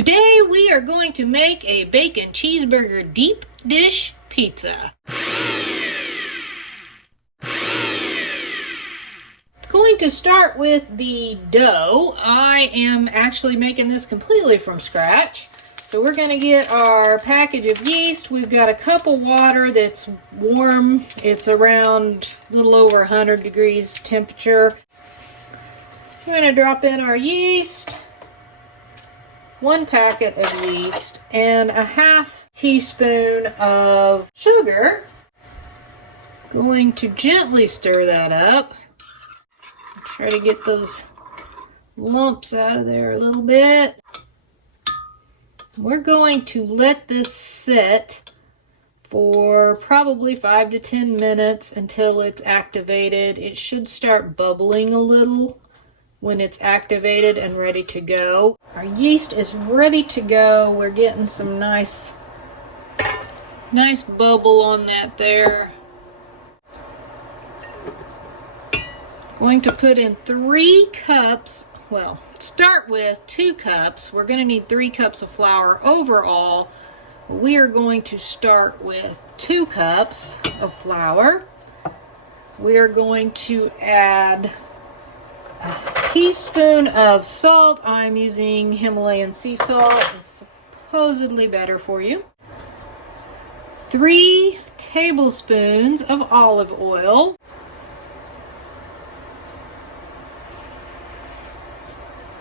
Today we are going to make a bacon cheeseburger deep dish pizza. Going to start with the dough. I am actually making this completely from scratch. So we're going to get our package of yeast. We've got a cup of water that's warm. It's around a little over 100 degrees temperature. We're going to drop in our yeast, 1 packet of yeast, and a half teaspoon of sugar. Going to gently stir that up. Try to get those lumps out of there a little bit. We're going to let this sit for probably 5 to 10 minutes until it's activated. It should start bubbling a little when it's activated and ready to go. Our yeast is ready to go. We're getting some nice bubble on that there. Going to put in 3 cups, well, start with 2 cups. We're going to need 3 cups of flour overall. We are going to start with 2 cups of flour. We are going to add a teaspoon of salt. I'm using Himalayan sea salt. It's supposedly better for you. 3 tablespoons of olive oil.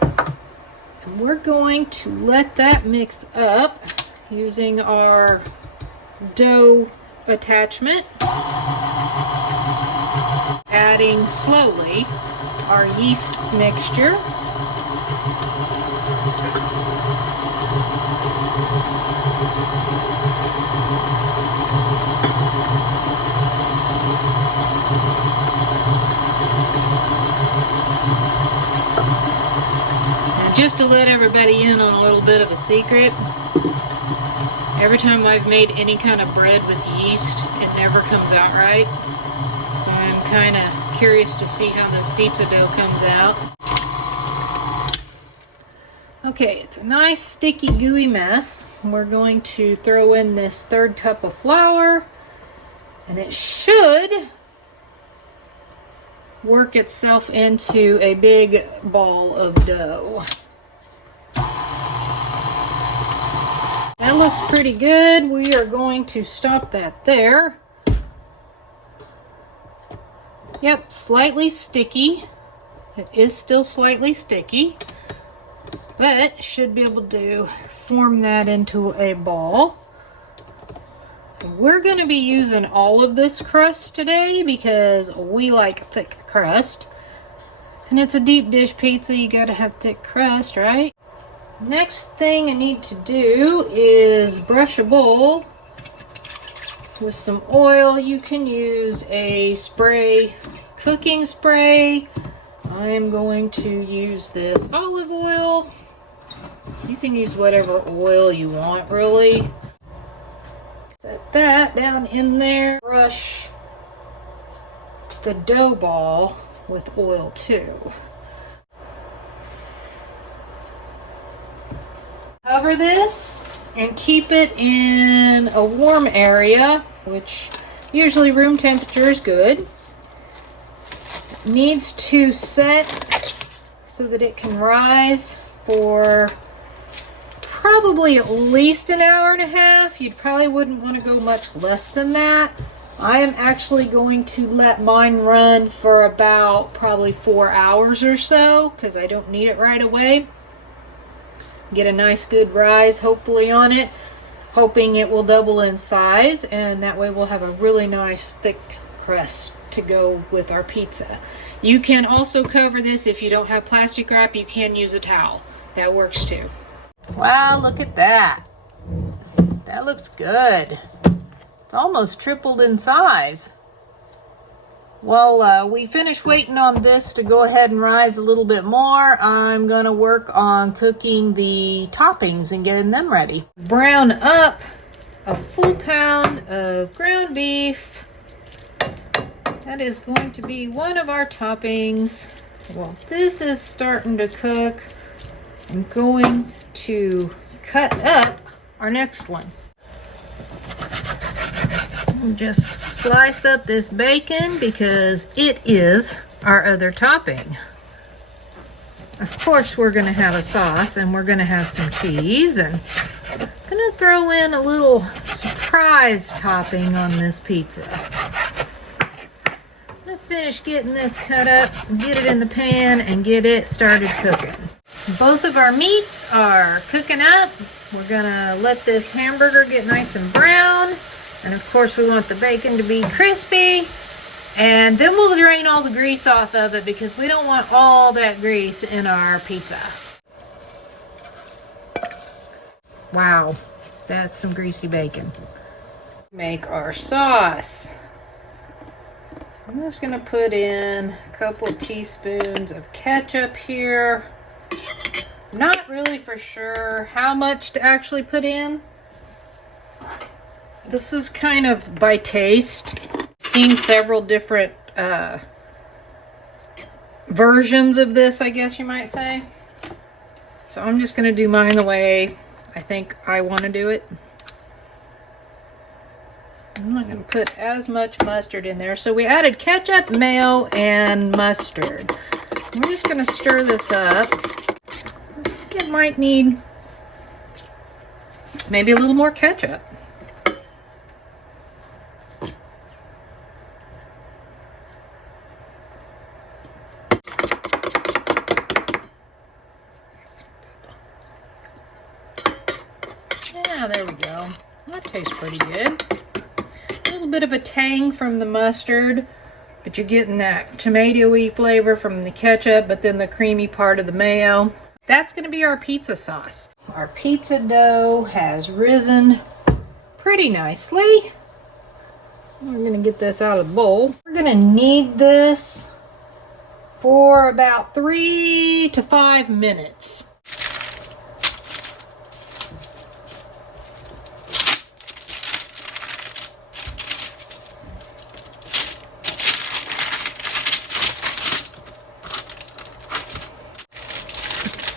And we're going to let that mix up using our dough attachment. Adding slowly our yeast mixture. And just to let everybody in on a little bit of a secret, every time I've made any kind of bread with yeast, it never comes out right. So I'm kind of curious to see how this pizza dough comes out. Okay, it's a nice sticky gooey mess. We're going to throw in this 3rd cup of flour, and it should work itself into a big ball of dough. That looks pretty good. We are going to stop that there. Yep, slightly sticky. It is still slightly sticky, but should be able to form that into a ball. We're going to be using all of this crust today because we like thick crust. And it's a deep dish pizza, you got to have thick crust, right? Next thing I need to do is brush a bowl with some oil. You can use a spray, cooking spray. I am going to use this olive oil. You can use whatever oil you want, really. Set that down in there. Brush the dough ball with oil too. Cover this and keep it in a warm area, which usually room temperature is good. It needs to set so that it can rise for probably at least an hour and a half. You probably wouldn't want to go much less than that. I am actually going to let mine run for about probably 4 hours or so because I don't need it right away. Get a nice good rise hopefully on it, hoping it will double in size, and that way we'll have a really nice thick crust to go with our pizza. You can also cover this if you don't have plastic wrap. You can use a towel. That works too. Wow, look at that. That looks good. It's almost tripled in size. Well, we finished waiting on this to go ahead and rise a little bit more. I'm going to work on cooking the toppings and getting them ready. Brown up a full pound of ground beef. That is going to be one of our toppings. Well, this is starting to cook. I'm going to cut up our next one. We'll just slice up this bacon because it is our other topping. Of course, we're going to have a sauce and we're going to have some cheese, and I'm going to throw in a little surprise topping on this pizza. I'm going to finish getting this cut up, get it in the pan, and get it started cooking. Both of our meats are cooking up. We're going to let this hamburger get nice and brown. And of course, we want the bacon to be crispy. And then we'll drain all the grease off of it because we don't want all that grease in our pizza. Wow, that's some greasy bacon. Make our sauce. I'm just going to put in a couple of teaspoons of ketchup here. Not really for sure how much to actually put in. This is kind of by taste. Seen several different versions of this, I guess you might say. So I'm just going to do mine the way I think I want to do it. I'm not going to put as much mustard in there. So we added ketchup, mayo, and mustard. I'm just going to stir this up. I think it might need maybe a little more ketchup. Yeah, there we go. That tastes pretty good. A little bit of a tang from the mustard, but you're getting that tomatoey flavor from the ketchup, but then the creamy part of the mayo. That's going to be our pizza sauce. Our pizza dough has risen pretty nicely. We're going to get this out of the bowl. We're going to knead this for about 3 to 5 minutes.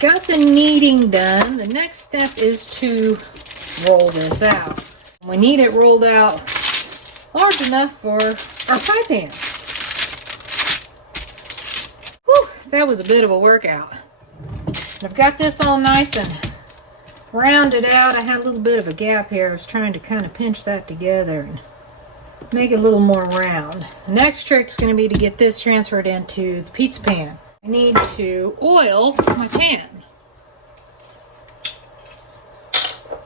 Got the kneading done. The next step is to roll this out. We need it rolled out large enough for our pie pan. Whew, that was a bit of a workout. I've got this all nice and rounded out. I had a little bit of a gap here. I was trying to kind of pinch that together and make it a little more round. The next trick is going to be to get this transferred into the pizza pan. I need to oil my pan.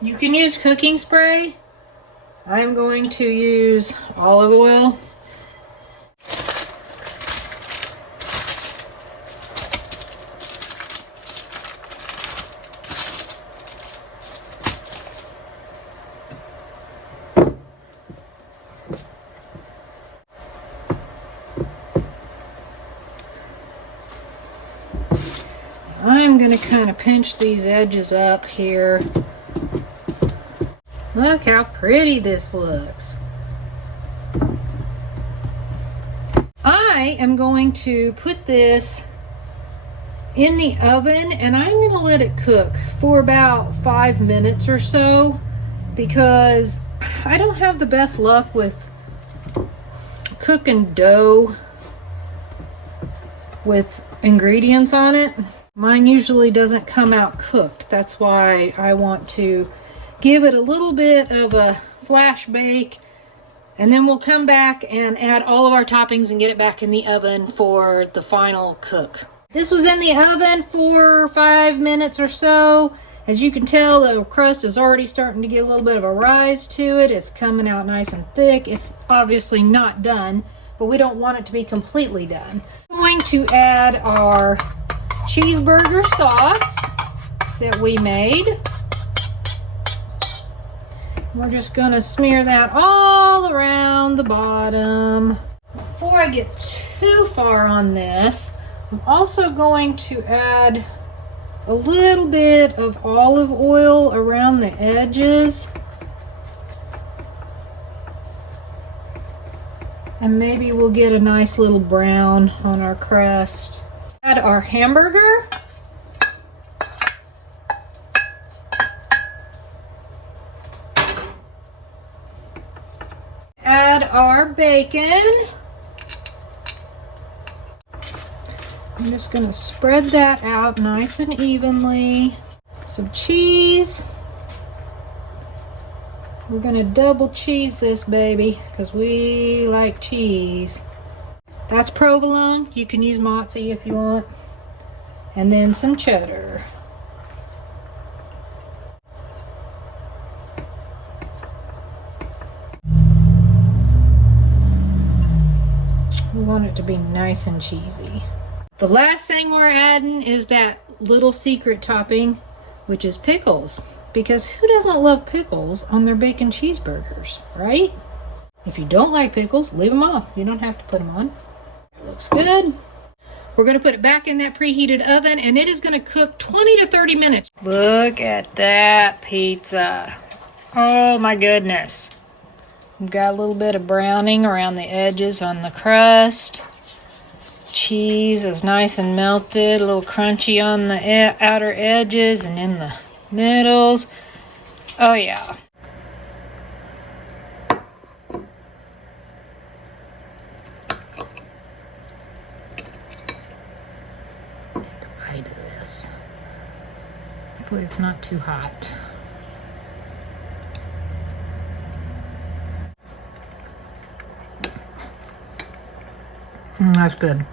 You can use cooking spray. I'm going to use olive oil. I'm going to kind of pinch these edges up here. Look how pretty this looks. I am going to put this in the oven and I'm going to let it cook for about 5 minutes or so because I don't have the best luck with cooking dough with ingredients on it. Mine usually doesn't come out cooked. That's why I want to give it a little bit of a flash bake, and then we'll come back and add all of our toppings and get it back in the oven for the final cook. This was in the oven for 5 minutes or so. As you can tell, the crust is already starting to get a little bit of a rise to it. It's coming out nice and thick. It's obviously not done, but we don't want it to be completely done. I'm going to add our cheeseburger sauce that we made. We're just going to smear that all around the bottom. Before I get too far on this, I'm also going to add a little bit of olive oil around the edges. And maybe we'll get a nice little brown on our crust. Add our hamburger. our bacon. I'm just going to spread that out nice and evenly. Some cheese. We're going to double cheese this baby because we like cheese. That's provolone. You can use mozzie if you want. And then some cheddar. We want it to be nice and cheesy. The last thing we're adding is that little secret topping, which is pickles. Because who doesn't love pickles on their bacon cheeseburgers, right? If you don't like pickles, leave them off. You don't have to put them on. Looks good. We're going to put it back in that preheated oven, and it is going to cook 20 to 30 minutes. Look at that pizza. Oh my goodness. We've got a little bit of browning around the edges on the crust. Cheese is nice and melted, a little crunchy on the outer edges and in the middles. Oh yeah. Take a bite of this. Hopefully it's not too hot. That's good.